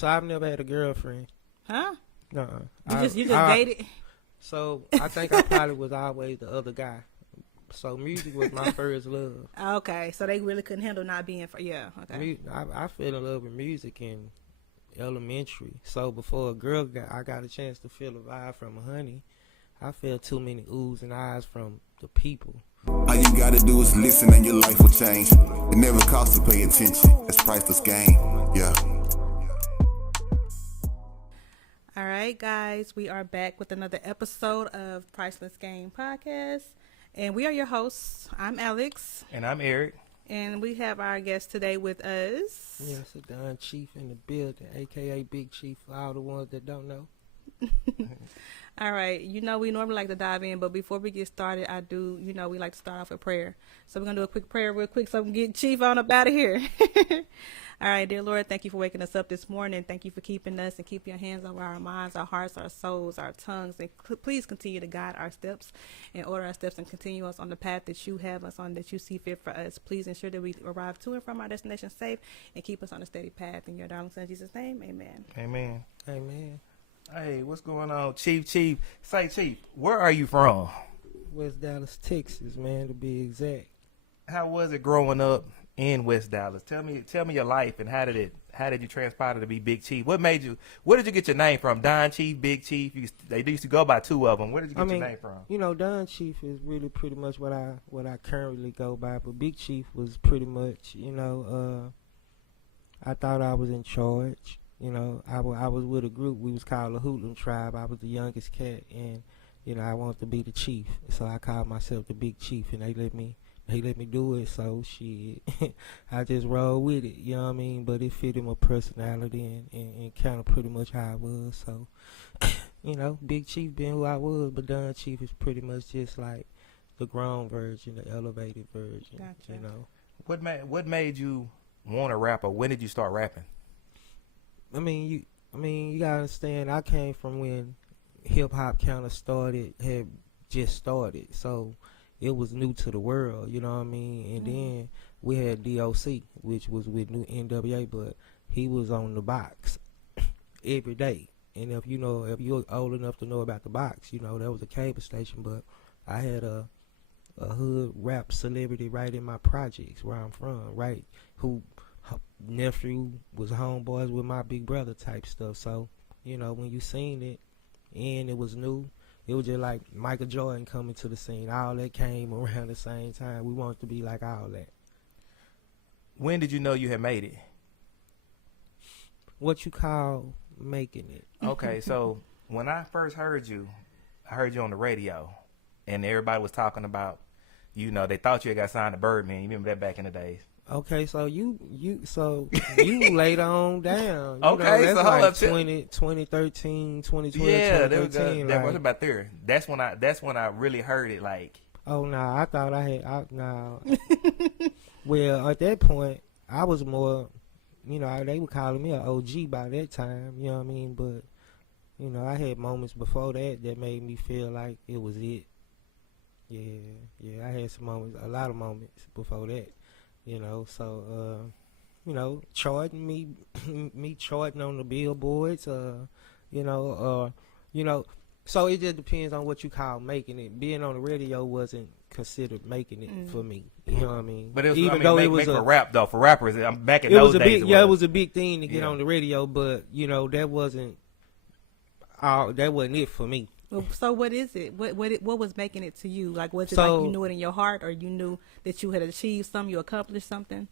So I've never had a girlfriend. Huh? No. You just dated? So I think I probably was always the other guy. So music was my first love. Okay, so they really couldn't handle not being okay. I fell in love with music in elementary. So before I got a chance to feel a vibe from a honey, I felt too many oohs and ahs from the people. All you gotta do is listen and your life will change. It never costs to pay attention. It's Priceless Game. Yeah. All right, guys, we are back with another episode of Priceless Game podcast. And we are your hosts. I'm Alex. And I'm Eric. And we have our guest today with us. Yes, the Don Chief in the building, a.k.a. Big Chief for all the ones that don't know. All right. We normally like to dive in, but before we get started, we like to start off with prayer. So we're going to do a quick prayer real quick so we can get Chief on up out of here. All right, dear Lord, thank you for waking us up this morning. Thank you for keeping us and keep your hands over our minds, our hearts, our souls, our tongues. And please continue to guide our steps and order our steps and continue us on the path that you have us on, that you see fit for us. Please ensure that we arrive to and from our destination safe and keep us on a steady path. In your darling son, Jesus' name, amen. Amen. Amen. Hey, what's going on, Chief? Chief, where are you from? West Dallas, Texas, man, to be exact. How was it growing up in West Dallas? Tell me your life and how did you transpire to be Big Chief? Where did you get your name from? Don Chief, Big Chief? They used to go by two of them. Where did you get your name from? Don Chief is really pretty much what I currently go by, but Big Chief was pretty much, I thought I was in charge. I was with a group. We was called the Hoodlum Tribe. I was the youngest cat, and I wanted to be the chief, so I called myself the Big Chief, and they let me do it. So shit, I just rolled with it. You know what I mean? But it fitted my personality and kind of pretty much how I was. So Big Chief being who I was, but Don Chief is pretty much just like the grown version, the elevated version. Gotcha. What made you want to rap, or when did you start rapping? You gotta understand, I came from when hip hop kind of had just started, so it was new to the world, you know what I mean? And then we had DOC, which was with New NWA, but he was on the box every day. And if you're old enough to know about the box, that was a cable station. But I had a hood rap celebrity right in my projects where I'm from, right? Who nephew was homeboys with my big brother type stuff. So when you seen it and it was new, it was just like Michael Jordan coming to the scene. All that came around the same time. We wanted to be like all that. When did you know you had made it? What you call making it? Okay, so when I first heard you, I heard you on the radio, and everybody was talking about, they thought you had got signed to Birdman. You remember that back in the days? Okay, so you laid on down. Okay, that's so like hold up, 2013, 2012, yeah, 2013. That was about there. That's when I really heard it. Like, oh no, I thought I had no. Well, at that point, I was more, they were calling me an OG by that time. You know what I mean? But I had moments before that made me feel like it was it. Yeah, I had a lot of moments before that. Charting me charting on the billboards, so it just depends on what you call making it. Being on the radio wasn't considered making it for me. You know what I mean? But it was for rap though. For rappers, I'm back in those days. It was a big thing to get on the radio, but that wasn't it for me. So what is it? What was making it to you? Like, was it like you knew it in your heart, or you knew that you had achieved something, you accomplished something?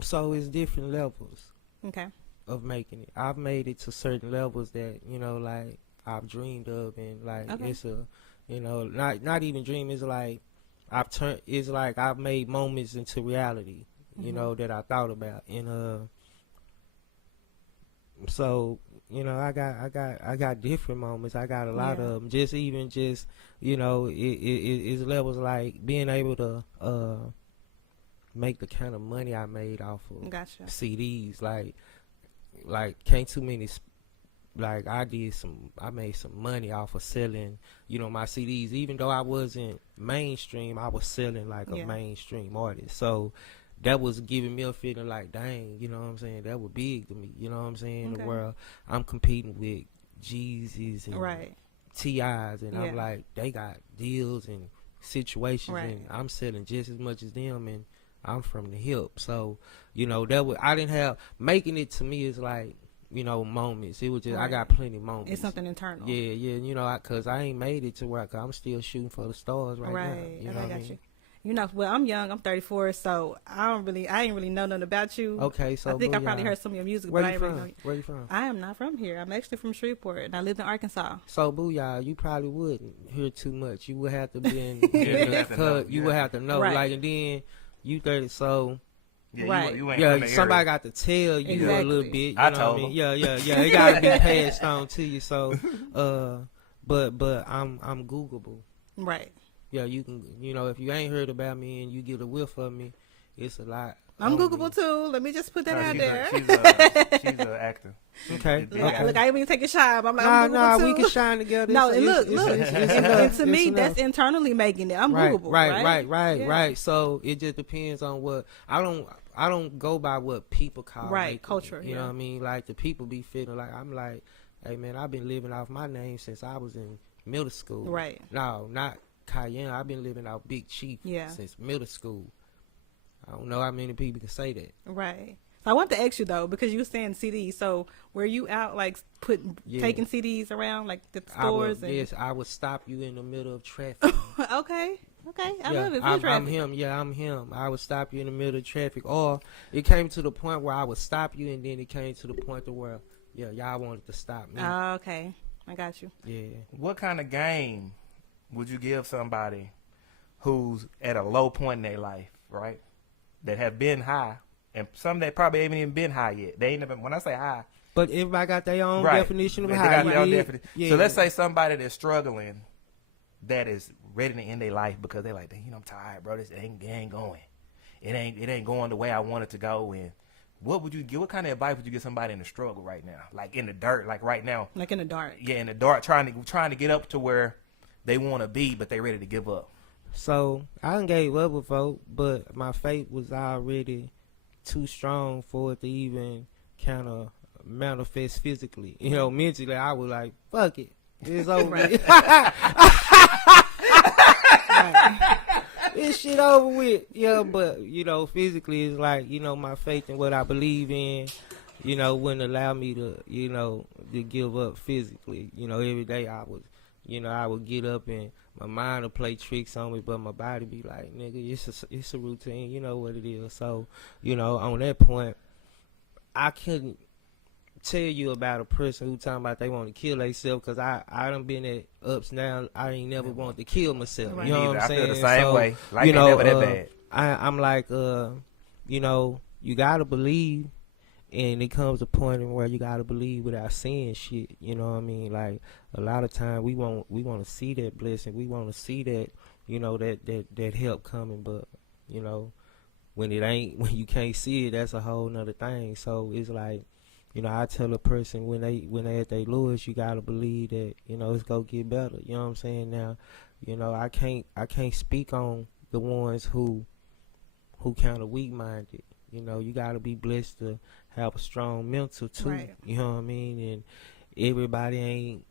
So it's different levels. Okay. Of making it. I've made it to certain levels that like I've dreamed of, and like it's a not even dream. It's like I've made moments into reality. That I thought about, and so. I got different moments. I got a lot of them. It's levels like being able to make the kind of money I made off of CDs. Like can't too many. Like I made some money off of selling, my CDs. Even though I wasn't mainstream, I was selling like a mainstream artist. So that was giving me a feeling like, dang, you know what I'm saying? That was big to me, you know what I'm saying? In the world, I'm competing with Jeezys and T.I.s, and I'm like, they got deals and situations, and I'm selling just as much as them, and I'm from the hip. So, you know, I didn't have, making it to me is like, you know, moments. It was just, I got plenty of moments. It's something internal. Yeah, you know, because I ain't made it to where I'm still shooting for the stars right now. You know what I mean? You know, well, I'm young. I'm 34, so I ain't really know nothing about you. Okay, so I think I probably heard some of your music, Where but I you ain't from? really know. Where you from? I am not from here. I'm actually from Shreveport, and I lived in Arkansas. So, Booyah, you probably wouldn't hear too much. You would have to be you would have to know. Like, and then you 30, so... Yeah, you ain't from the somebody area. got to tell you a little bit. You I know told what I mean? them. Yeah. It got to be passed on to you. So, but I'm Googleable. Right. Yeah, you can. You know, if you ain't heard about me and you get a whiff of me, it's a lot. I'm Googleable too. Let me just put that out there. She's an actor. Okay. Look, I ain't even take a shot. I'm like, I'm Googleable nah, too. we can shine together. No, and look. And to me, enough. that's internally making it. I'm Googleable. Right. So it just depends on what I don't go by what people call culture. You know what I mean? Like the people be feeling like I'm like, hey man, I've been living off my name since I was in middle school. Right. No, not Cayenne. I've been living off Big Chief since middle school. I don't know how many people can say that. Right. So I want to ask you though, because you were saying CDs. So were you out like taking CDs around like the stores? Yes, I would stop you in the middle of traffic. Okay. I love it. I'm him. Yeah, I'm him. I would stop you in the middle of traffic, or it came to the point where I would stop you, and then it came to the point to where y'all wanted to stop me. Okay, I got you. Yeah. What kind of game would you give somebody who's at a low point in their life, right? That have been high, and some that probably haven't even been high yet. They ain't even, when I say high. But everybody got their own definition of they high. Got their own definition. Yeah. So let's say somebody that's struggling, that is ready to end their life because they're like, you know, I'm tired, bro. It ain't going. It ain't going the way I want it to go. And what would you give? What kind of advice would you give somebody in the struggle right now, like in the dirt, like right now? Like in the dark. Yeah, in the dark, trying to get up to where they want to be, but they ready to give up. So I done gave up before, but my faith was already too strong for it to even kind of manifest physically. You know, mentally, I was like, fuck it. It's over. This shit over with. Yeah, but, you know, physically, it's like, you know, my faith in what I believe in, you know, wouldn't allow me to, you know, to give up physically. You know, every day I would get up and my mind will play tricks on me, but my body be like, nigga, it's a routine. You know what it is. So, you know, on that point, I couldn't tell you about a person who talking about they want to kill themselves, because I done been at ups now. I ain't never wanted to kill myself. Right. You know what I'm saying? I feel the same way. Life you know, ain't never that bad. I'm like, you know, you gotta believe, and it comes a point in where you gotta believe without seeing shit. You know what I mean? Like a lot of time we want to see that blessing. We want to see that, you know, that help coming. But you know, when you can't see it, that's a whole nother thing. So it's like, you know, I tell a person when they at their lowest, you gotta believe that, you know, it's gonna get better. You know what I'm saying? Now, you know, I can't speak on the ones who kind of weak minded. You know, you gotta be blessed to have a strong mental too. Right. You know what I mean? And everybody ain't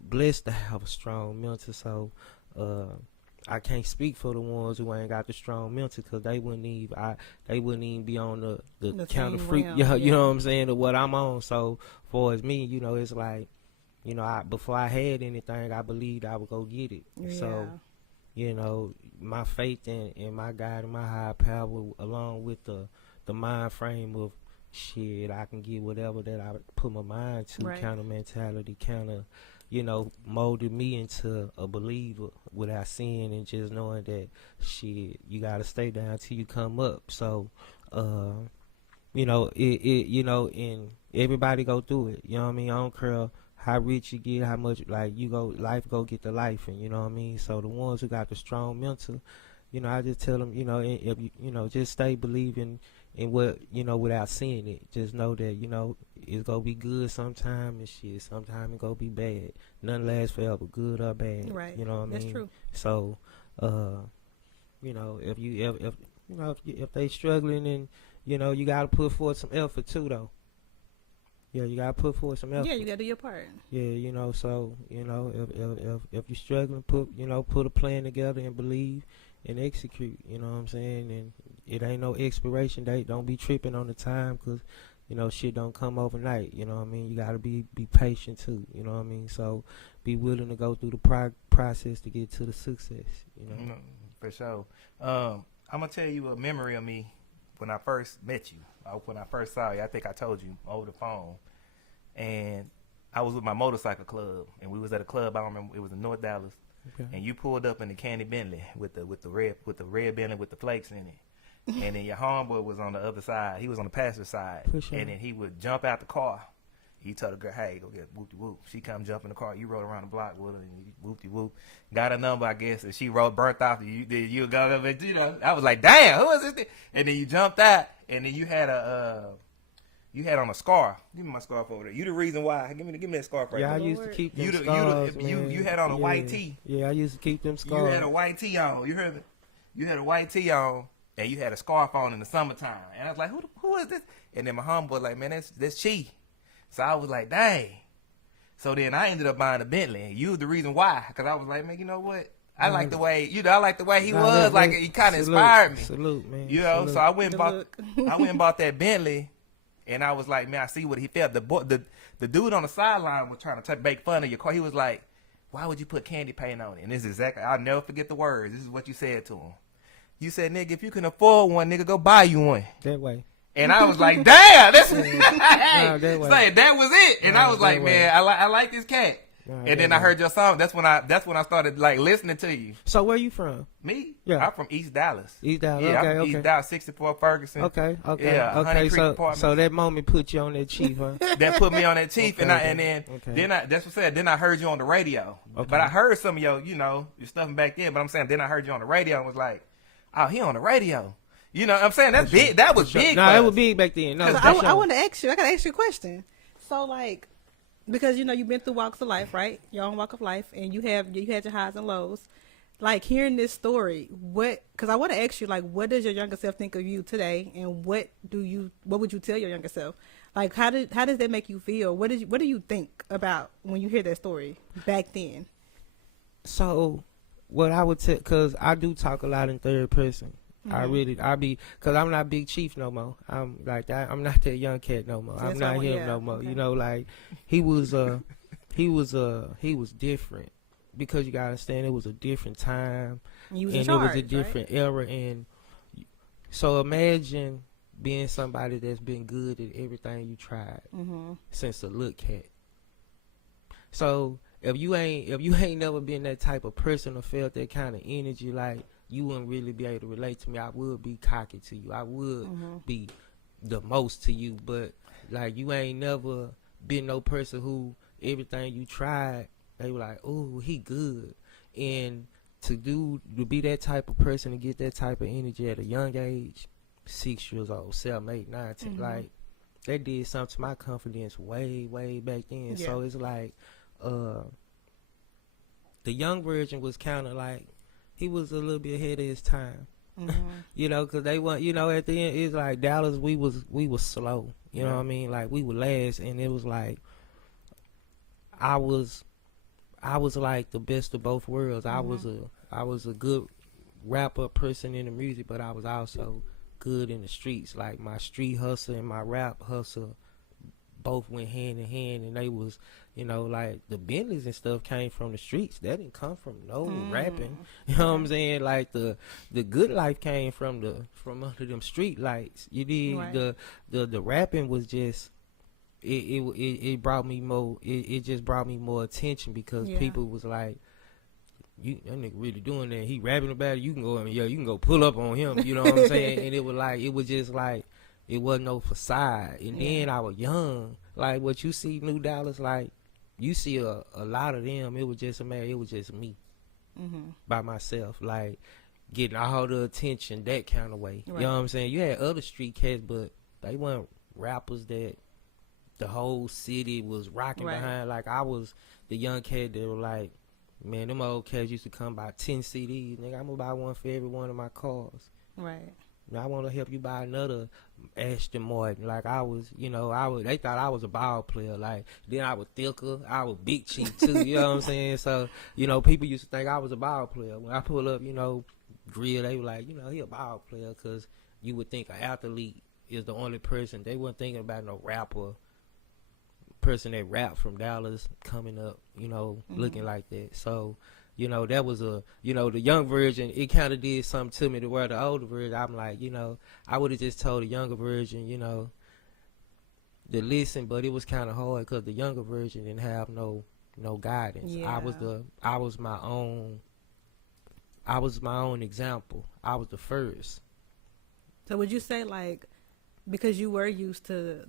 blessed to have a strong mental. So I can't speak for the ones who ain't got the strong mental, because they wouldn't even be on the kind of freak. You know what I'm saying, to what I'm on. So for as me, you know, it's like, you know, before I had anything, I believed I would go get it. Yeah. So, you know, my faith in my God and my higher power, along with the mind frame of shit, I can get whatever that I put my mind to, kind of mentality, kind of, you know, molded me into a believer without seeing, and just knowing that shit, you gotta stay down till you come up. So, you know, you know, and everybody go through it. You know what I mean? I don't care how rich you get, how much, like, life go get the life, and you know what I mean? So the ones who got the strong mental, you know, I just tell them, you know, if you know, just stay believing in what, you know, without seeing it. Just know that, you know, it's gonna be good sometime and shit. Sometime it's gonna be bad. None lasts forever, good or bad. Right. You know what I mean? That's true. So, you know, if You know, if they struggling, and you know, you gotta put forth some effort too, though. Yeah, you gotta put forth some effort. Yeah, you gotta do your part. Yeah, you know, so you know, if you're struggling, put a plan together and believe and execute. You know what I'm saying? And it ain't no expiration date. Don't be tripping on the time, cause you know shit don't come overnight. You know what I mean? You gotta be patient too. You know what I mean? So be willing to go through the process to get to the success. You know? For sure. I'm gonna tell you a memory of me when I first met you. When I first saw you, I think I told you over the phone. And I was with my motorcycle club, and we was at a club. I don't remember. It was in North Dallas. Okay. And you pulled up in the Candy Bentley with the red Bentley with the flakes in it. And then your homeboy was on the other side. He was on the passenger side. Sure. And then he would jump out the car. He told the girl, "Hey, go get whoop-de-whoop." She come jump in the car. You rode around the block with her, and you whoop-de-whoop. Got a number, I guess, and she burnt off. You go, but you know, I was like, "Damn, who is this?" And then you jumped out, and then you had on a scarf. Give me my scarf over there. You the reason why. Give me that scarf right Yeah, there. I used to keep them scarves, man. You had on a white tee. Yeah, I used to keep them scarves. You had a white tee on. You heard me? You had a white tee on, and you had a scarf on in the summertime. And I was like, who is this? And then my homeboy was like, man, that's Chi. So I was like, dang. So then I ended up buying a Bentley. And you was the reason why. Because I was like, man, you know what? I like the way, he was. Like, he kind of inspired me. Salute, man. You know, salute. so I went and bought that Bentley. And I was like, man, I see what he felt. The dude on the sideline was trying to make fun of your car. He was like, why would you put candy paint on it? And this is exactly, I'll never forget the words. This is what you said to him. You said, nigga, if you can afford one, nigga, go buy you one. That way. And I was like, damn, that's that was it. And I was like, man, I like this cat. And then I heard your song. That's when I started like listening to you. So where you from? Me? Yeah. I'm from East Dallas. East Dallas. Yeah, okay, I'm from okay. East Dallas, 64 Ferguson. Okay. Yeah, okay. Honey Creek So Apartments. that moment put you on that chief, huh? That put me on that chief, Okay, and then that's what I said. Then I heard you on the radio. Okay. But I heard some of your stuff back then. But I'm saying then I heard you on the radio and was like, oh, he on the radio. You know what I'm saying? That's big. That was big. No, it was big back then. No, I want to ask you. I got to ask you a question. So, like, because, you've been through walks of life, right? Your own walk of life, and you had your highs and lows. Like, hearing this story, because I want to ask you, like, what does your younger self think of you today, and what would you tell your younger self? Like, how does that make you feel? What do you think about when you hear that story back then? So, what I would tell, because I do talk a lot in third person. Because I'm not Big Chief no more. I'm like that. I'm not that young cat no more. I'm not him no more. Okay. Like he was different, because you gotta understand it was a different time, And you was and in charge, it was a different era. And so imagine being somebody that's been good at everything you tried since a little cat. So if you ain't never been that type of person or felt that kind of energy, like, you wouldn't really be able to relate to me. I would be cocky to you. I would be the most to you. But, like, you ain't never been no person who everything you tried, they were like, oh, he good. And to be that type of person and get that type of energy at a young age, 6 years old, 7, 8, 9, 10, like, that did something to my confidence way, way back then. Yeah. So it's like, the young version was kind of like, he was a little bit ahead of his time, because they want, at the end, it's like Dallas, we was slow, you know what I mean? Like, we were last, and it was like, I was like the best of both worlds. I was a good rapper person in the music, but I was also good in the streets. Like, my street hustle and my rap hustle both went hand in hand, and they was, like, the Bentleys and stuff came from the streets. That didn't come from no rapping. You know what I'm saying? Like, the good life came from under them street lights. You did Right. the rapping was just it brought me more. It just brought me more attention, because people was like, that nigga really doing that. He rapping about it. You can go pull up on him. You know what I'm saying? And it was just like. It wasn't no facade. And then I was young. Like, what you see New Dallas, like, you see a lot of them. It was just me by myself. Like, getting all the attention that kind of way. Right. You know what I'm saying? You had other street cats, but they weren't rappers that the whole city was rocking behind. Like, I was the young cat that was like, man, them old cats used to come by 10 CDs. Nigga, I'm going to buy one for every one of my cars. Right. I want to help you buy another Aston Martin. Like they thought I was a ball player. Like then I was thicker, I was big cheap too. You know what I'm saying? So people used to think I was a ball player. When I pull up, grill, they were like, he a ball player, because you would think an athlete is the only person. They weren't thinking about no rapper, person that rap from Dallas coming up, looking like that. So. That was the young version, it kind of did something to me to where the older version, I'm like, I would have just told the younger version, to listen, but it was kind of hard because the younger version didn't have no guidance. Yeah. I was my own example. I was the first. So would you say, like, because you were used to,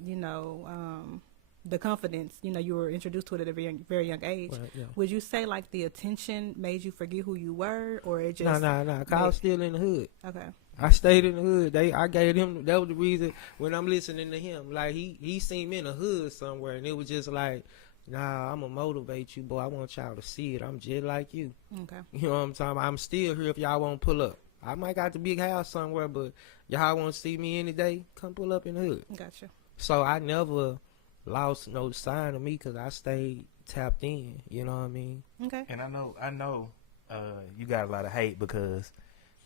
the confidence, you were introduced to it at a very, very young age. Right, yeah. Would you say, like, the attention made you forget who you were, or it just... No, because I was still in the hood. Okay. I stayed in the hood. I gave him, that was the reason when I'm listening to him. Like, he seen me in the hood somewhere, and it was just like, nah, I'm going to motivate you, boy. I want y'all to see it. I'm just like you. Okay. You know what I'm talking about? I'm still here if y'all want to pull up. I might got the big house somewhere, but y'all want to see me any day, come pull up in the hood. Gotcha. So I never lost no sign of me because I stayed tapped in. You know what I mean? Okay. And I know, you got a lot of hate because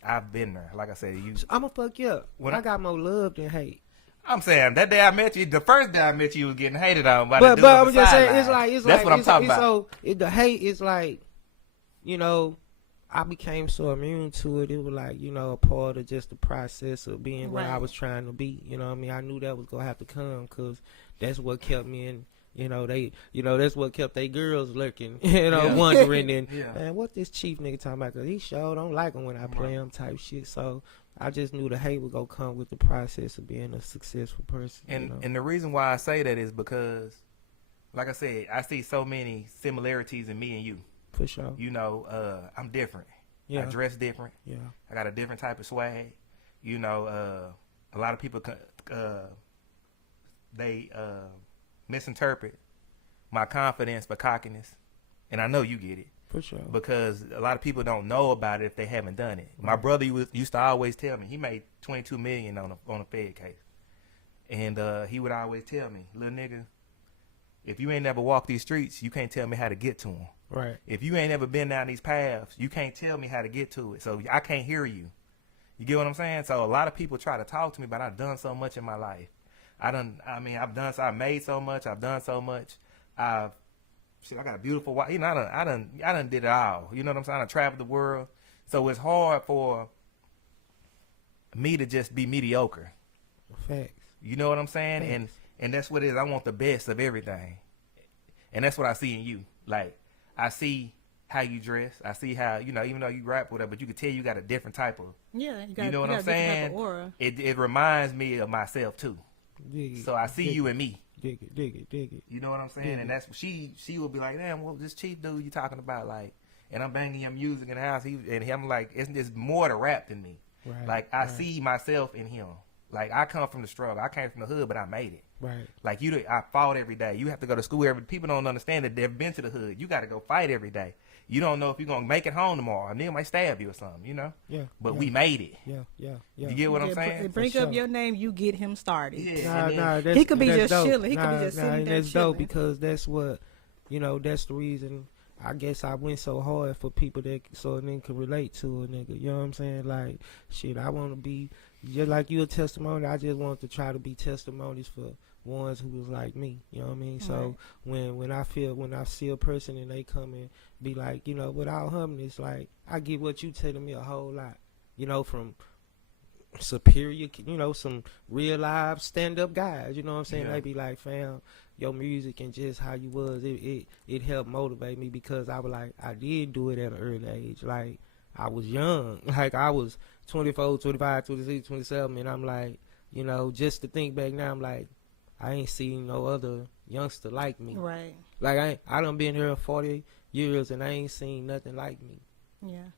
I've been there. Like I said, I'm going to fuck you up. When I got more love than hate. I'm saying that day I met you, the first day I met you, was getting hated on by But the dude on I'm the just saying, sideline. it's That's like, what I'm talking about. So the hate is like, I became so immune to it. It was like, a part of just the process of being what I Right. was trying to be. You know what I mean? I knew that was going to have to come because that's what kept me in, that's what kept they girls lurking, Yeah. wondering. And, Yeah. man, what this chief nigga talking about? Because he sure don't like him when I play him type shit. So I just knew the hate was going to come with the process of being a successful person. And the reason why I say that is because, like I said, I see so many similarities in me and you. For sure. I'm different. Yeah. I dress different. Yeah. I got a different type of swag. A lot of people they misinterpret my confidence for cockiness, and I know you get it. For sure. Because a lot of people don't know about it if they haven't done it. Right. My brother used to always tell me he made $22 million on a Fed case, and he would always tell me, "Little nigga, if you ain't never walked these streets, you can't tell me how to get to them. Right. If you ain't never been down these paths, you can't tell me how to get to it. So I can't hear you. You get what I'm saying? So a lot of people try to talk to me, but I've done so much in my life. I made so much. I've done so much. I got a beautiful wife. I done did it all. You know what I'm saying? I traveled the world. So it's hard for me to just be mediocre. Facts. You know what I'm saying? Facts. And that's what it is. I want the best of everything. And that's what I see in you. Like, I see how you dress. I see how, even though you rap with her, but you can tell you got a different type of, Yeah, you know what I'm saying? Aura. It reminds me of myself too. Dig it. So I see Dig you it. in me. Dig it. You know what I'm saying? Dig And it. that's she will be like, damn, what this chief dude you talking about? Like, and I'm banging your music in the house. I'm like, it's more to rap than me. Right. Like I right. see myself in him. Like I come from the struggle. I came from the hood, but I made it. Right. Like I fought every day. You have to go to school every. People don't understand that they've been to the hood. You got to go fight every day. You don't know if you're gonna make it home tomorrow. A nigga might stab you or something. Yeah. But yeah. we made it. Yeah. You get what I'm saying? Bring For up sure. your name, you get him started. Yeah. Nah, He could be that's just dope. chilling. He could be just sitting and there that's chilling. dope because that's what, that's the reason. I guess I went so hard for people that so a nigga can relate to a nigga. You know what I'm saying? Like, shit, I want to be just like you a testimony. I just want to try to be testimonies for ones who was like me. You know what I mean? So when I see a person and they come and be like, without humbleness, like I get what you telling me a whole lot. From superior, some real live stand up guys. You know what I'm saying? Yeah. They be like, fam, your music and just how you was, it helped motivate me because I was like, I did do it at an early age. Like I was young, like I was 24, 25, 26, 27, and I'm like, just to think back now, I'm like, I ain't seen no other youngster like me. Right. Like I done been here 40 years and I ain't seen nothing like me. Yeah.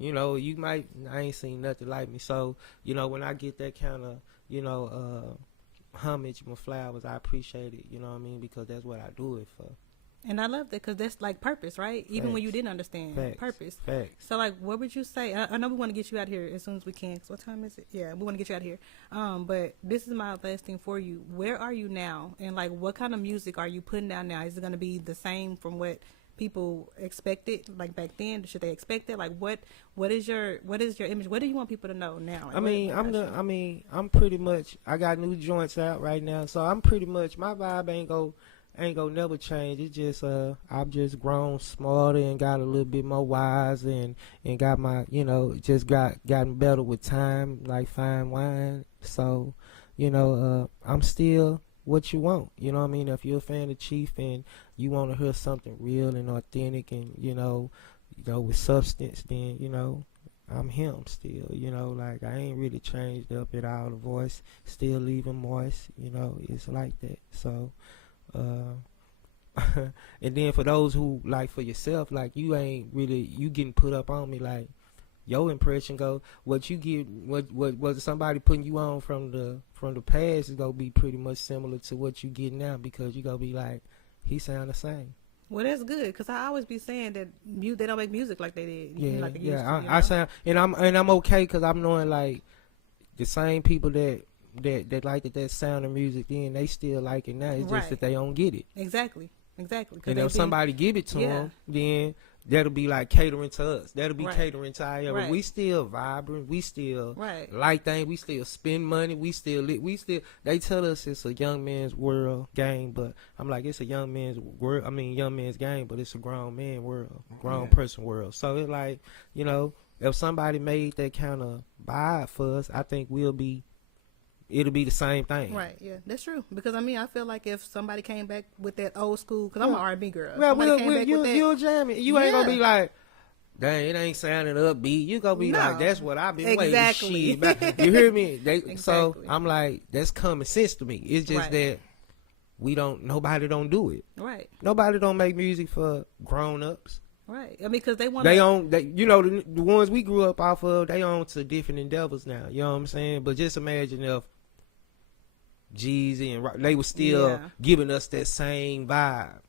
I ain't seen nothing like me. So, when I get that kind of, homage, my flowers, I appreciate it, you know what I mean? Because that's what I do it for. And I love that because that's like purpose, right? Even when you Facts. didn't understand Facts. purpose. Facts. So, like, what would you say? I know we want to get you out here as soon as we can. 'Cause what time is it? Yeah, we want to get you out here. But this is my last thing for you. Where are you now? And like, what kind of music are you putting down now? Is it going to be the same from what people expected, like back then? Should they expect it? Like, what is your image? What do you want people to know now? Like, I'm pretty much. I got new joints out right now, so I'm pretty much. My vibe ain't gonna never change. It's just I've just grown smarter and got a little bit more wise and got my just gotten better with time, like fine wine. So I'm still what you want. You know what I mean? If you're a fan of Chief and you want to hear something real and authentic and with substance, then I'm him still. Like I ain't really changed up at all. The voice still leaving moist. It's like that. So. And then for those who like for yourself, like you ain't really getting put up on me, like your impression go what you get what somebody putting you on from the past is gonna be pretty much similar to what you get now, because you gonna be like, he sound the same. Well, that's good, because I always be saying that they don't make music like they did. Yeah, like they yeah. used to, I sound and I'm okay, because I'm knowing like the same people that liked that sound of music then, they still like it now. It's Right. just that they don't get it. Exactly. 'Cause And if somebody give it to Yeah. them, then that'll be like catering to us. That'll be Right. catering to our era. Right. We still vibrant. We still Right. like things. We still spend money. We still. They tell us it's a young man's world game, but I'm like, it's a young man's world. I mean, young man's game, but it's a grown man world, grown person world. So it's like, if somebody made that kind of vibe for us, I think it'll be the same thing. Right, yeah, that's true. Because I feel like if somebody came back with that old school, because I'm an R&B girl. Well, Somebody came back with that, you'll jam it. You ain't gonna Yeah. be like, dang, it ain't sounding upbeat. You gonna be No. like, that's what I've been Exactly. waiting. Shit, you hear me? So Exactly. I'm like, that's common sense to me. It's just Right. that nobody don't do it. right, Nobody don't make music for grown ups. right. Because they want The ones we grew up off of, they on to different endeavors now. You know what I'm saying? But just imagine if Jeezy and they were still Yeah. giving us that same vibe.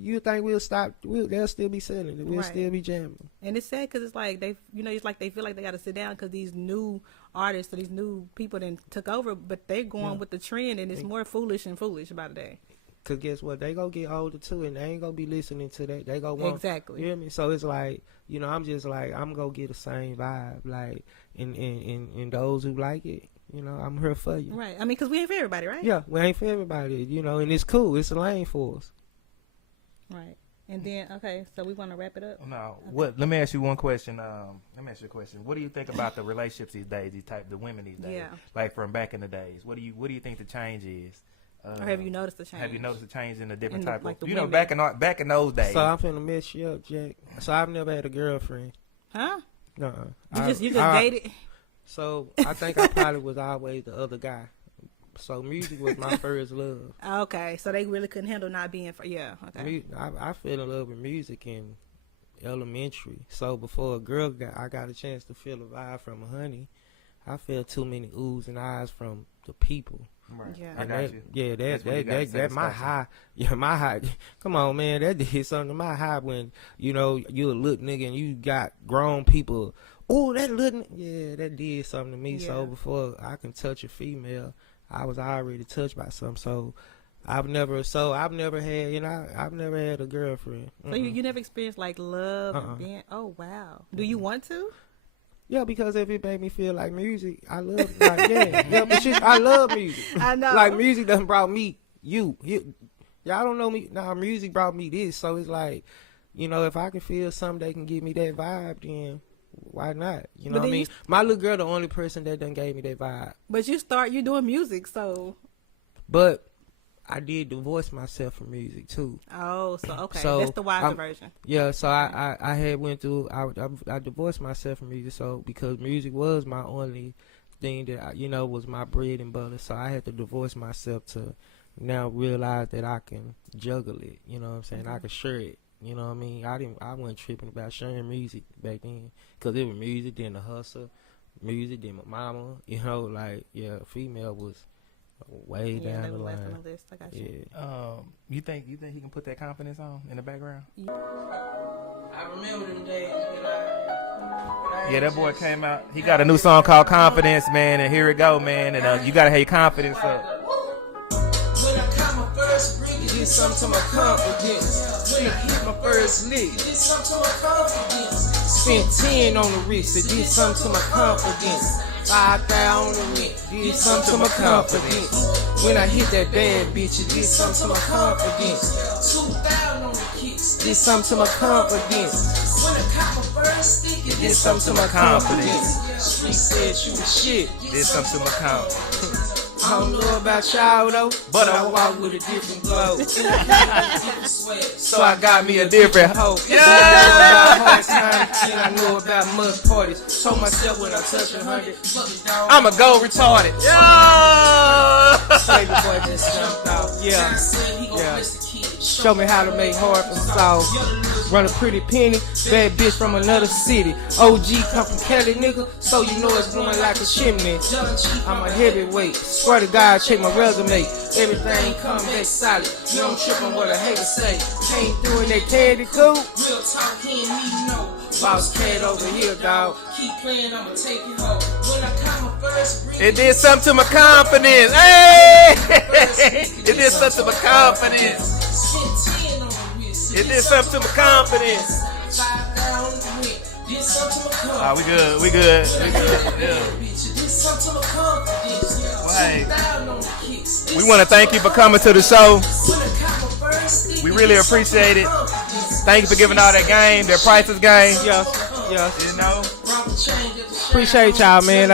You think we'll stop? They'll still be selling it. We'll Right. still be jamming. And it's sad because it's like it's like they feel like they got to sit down because these new artists or these new people then took over, but they're going with the trend, and it's more foolish by the day. Cause guess what? They gonna get older too, and they ain't gonna be listening to that. They gonna want Exactly. You hear me? So it's like I'm just like I'm gonna get the same vibe, like and those who like it, I'm here for you. Right. Because we ain't for everybody, right? Yeah, we ain't for everybody, and it's cool. It's a lane for us. Right. And then so we want to wrap it up. No. What? Let me ask you one question. What do you think about the relationships these days? The women these days. Yeah. Like from back in the days. What do you think the change is? Or have you noticed the change? Have you noticed a change in the different In the- type like of the back women? back in those days? So I'm finna mess you up, Jack. So I've never had a girlfriend. Huh? Uh-uh. You just dated? So I think I probably was always the other guy. So music was my first love. Okay. So they really couldn't handle not being for okay. I fell in love with music in elementary. So before I got a chance to feel a vibe from a honey, I felt too many oohs and ahs from the people. Right. Yeah. I got you. Yeah, That's when you got that my satisfaction. high. Yeah, my high. Come on, man, that did something to my high when you a little nigga and you got grown people. Oh, that little, yeah, that did something to me. Yeah. So before I can touch a female, I was already touched by something. So I've never had, I've never had a girlfriend. So you never experienced like love Uh-uh. and being? Oh wow. Do you want to? Yeah, because if it made me feel like music, I love but I love music. I know. Like music done brought me y'all don't know me. Nah, music brought me this. So it's like, if I can feel something that can give me that vibe, then why not? You know But what I then mean? My little girl the only person that done gave me that vibe. But you doing music, so. But I did divorce myself from music too. Oh, so okay, So, that's the wiser version. Yeah, so I had went through. I divorced myself from music, so because music was my only thing that was my bread and butter. So I had to divorce myself to now realize that I can juggle it. You know what I'm saying? I can share it. You know what I mean? I wasn't tripping about sharing music back then, because it was music, then the hustle, music, then my mama. Female was way Yeah, down they the were last on line. the list. I got you. Yeah. You think he can put that confidence on in the background? I remember them days. Yeah, that boy came out. He got a new song called Confidence, man, and here it go, man. And you gotta have your confidence up. When I caught my first brick, it did something to my confidence. When I hit my first lick, it did something to my confidence. Spent 10 on the wrist, it did something to my confidence. 5,000 on the rent, did something to my confidence. When I hit that bad bitch, it did something to my confidence. 2,000 on the kicks, did something to my confidence. When I caught my first stick, it did something to my confidence. Street said you was shit, Did something to my confidence. I don't know about y'all though, but I walk with a different glow. So I got me a different hoe. Yeah! I know about hard times, and I know about mud parties. Told myself when I touch 100, I'ma go retarded. Yeah! baby boy just jumped out. Yeah. Show me how to make hard from soft. Run a pretty penny, bad bitch from another city. OG come from Cali, nigga, so you know it's blowing like a chimney. I'm a heavyweight, swear to God, check my resume. Everything come back solid, you don't trip on what a hater say. Came through in that candy coop. Real talk, he ain't need no. Boss cat over here, dog. Keep playing, I'ma take it home. When I caught my first brick, It did something to my confidence. Hey! It did something to my confidence. It did something to my confidence. Ah, we good. Yeah. Well, hey, we want to thank you for coming to the show. We really appreciate it. Thank you for giving all that game, that Priceless Game. Yes. You know, Appreciate y'all, man.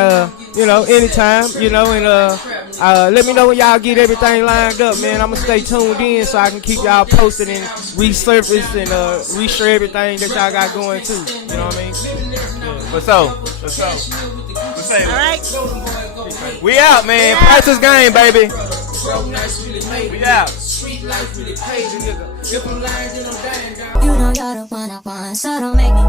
Anytime, and let me know when y'all get everything lined up, man. I'ma stay tuned in so I can keep y'all posted and resurface and reshare everything that y'all got going too. You know what I mean? for so. All right. We out, man. Priceless Game, baby. We out. Street life really paid a nigga. If I'm lying, then I'm dying, dog. You know you're the one I want, so don't make me